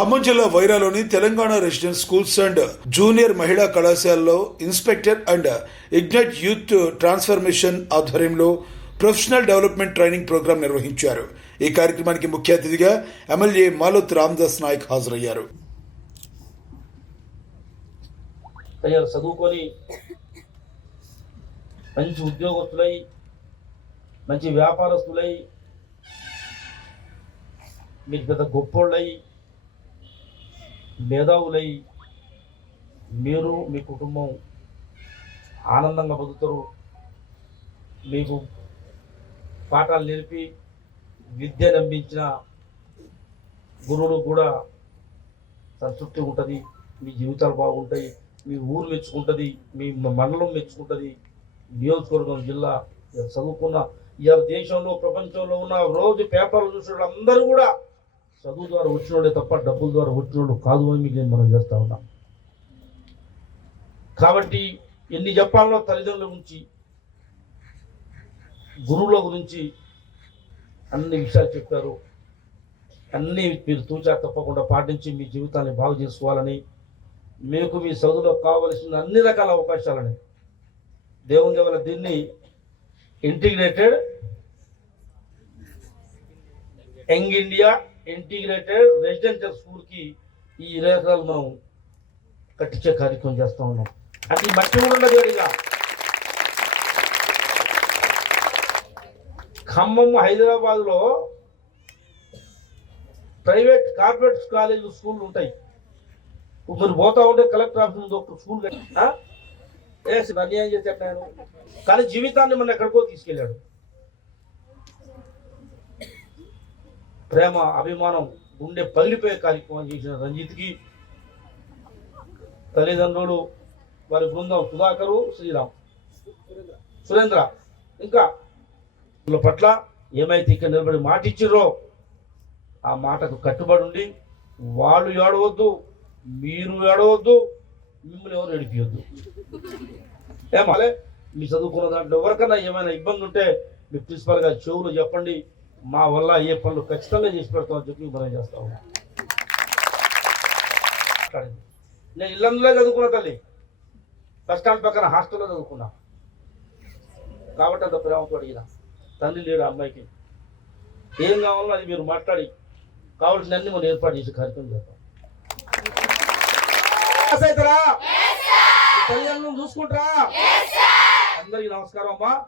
ఖమ్మం జిల్లా వైరాలోని Telangana residence schools and junior మహిళా కళాశాలలో inspector and ignite youth transformation ఆధ్వర్యంలో ప్రొఫెషనల్ డెవలప్మెంట్ ట్రైనింగ్ ప్రోగ్రాం నిర్వహించారు. ఈ కార్యక్రమానికి ముఖ్య అతిథిగా ఎమ్మెల్యే మాలోత్ రామదాస్ నాయక్ హాజరయ్యారు. చదువుకొని మంచి ఉద్యోగస్తులై మంచి వ్యాపారస్తులై మీరు పెద్ద గొప్పోళ్ళై మేధావులై మీరు మీ కుటుంబం ఆనందంగా బతుకుతారు. మీకు పాఠాలు నేర్పి విద్య నమ్మించిన గురువులు కూడా సంతృప్తి ఉంటుంది. మీ జీవితాలు బాగుంటాయి, మీ ఊరు మెచ్చుకుంటుంది, మీ మండలం మెచ్చుకుంటుంది, నియోజకవర్గం జిల్లా చదువుకున్న ఇవాళ దేశంలో ప్రపంచంలో ఉన్న రోజు పేపర్లు చూసిన అందరూ కూడా చదువు ద్వారా వచ్చినోడే తప్ప డబ్బుల ద్వారా వచ్చినోడు కాదు అని మీకు నేను మనం చేస్తా ఉన్నాం. కాబట్టి ఎన్ని చెప్పాలో తల్లిదండ్రుల గురించి గురువుల గురించి అన్ని విషయాలు చెప్పారు. అన్నీ మీరు తూచా తప్పకుండా పాటించి మీ జీవితాన్ని బాగు చేసుకోవాలని, మీకు మీ చదువులో కావలసిన అన్ని రకాల అవకాశాలని దేవుని దేవల దీన్ని integrated young India integrated residential స్కూల్కి ఈ 20 ఎకరాలు మనం కట్టించే కార్యక్రమం చేస్తూ ఉన్నాం. అంటే ఈ మట్టి కూడా ఉండదు. ఇక ఖమ్మం హైదరాబాద్లో ప్రైవేట్ కార్పొరేట్ కాలేజ్ స్కూళ్ళు ఉంటాయి. మీరు పోతా ఉంటే కలెక్టర్ ఆఫీస్ ముందు ఒక స్కూల్ అన్యాయం చేసేటాను, కానీ జీవితాన్ని మనం ఎక్కడికో తీసుకెళ్ళాడు. ప్రేమ అభిమానం గుండె పగిలిపోయే కార్యక్రమం చేసిన రంజిత్కి తల్లిదండ్రులు, వారి బృందం సుధాకరు, శ్రీరామ్, సురేంద్ర ఇంకా పట్ల ఏమైతే ఇక్కడ నిలబడి మాట ఇచ్చిర్రో ఆ మాటకు కట్టుబడి ఉండి వాళ్ళు ఏడవద్దు, మీరు ఏడవద్దు, మిమ్మల్ని ఎవరు ఏడిపియొద్దు. ఏమాలే మీ చదువుకున్న దాంట్లో ఎవరికైనా ఏమైనా ఇబ్బంది ఉంటే మీ ప్రిన్సిపల్ గారు చెవులు చెప్పండి, మా వల్ల ఏ పనులు ఖచ్చితంగా చేసి పెడతామని చెప్పి మనం చేస్తా ఉన్నాం. నేను ఇళ్ళందులో చదువుకున్న తల్లి, బస్ స్టాండ్ పక్కన హాస్టల్లో చదువుకున్నా కాబట్టి అంత ప్రేమతో అడిగిన. తండ్రి లేడు అమ్మాయికి, ఏం కావాలో అది మీరు మాట్లాడి కావాల్సిన అన్ని మనం ఏర్పాటు చేసే కార్యక్రమం చేస్తాం. తల్లిదండ్రులను చూసుకుంటారా? అందరికీ నమస్కారం అమ్మా.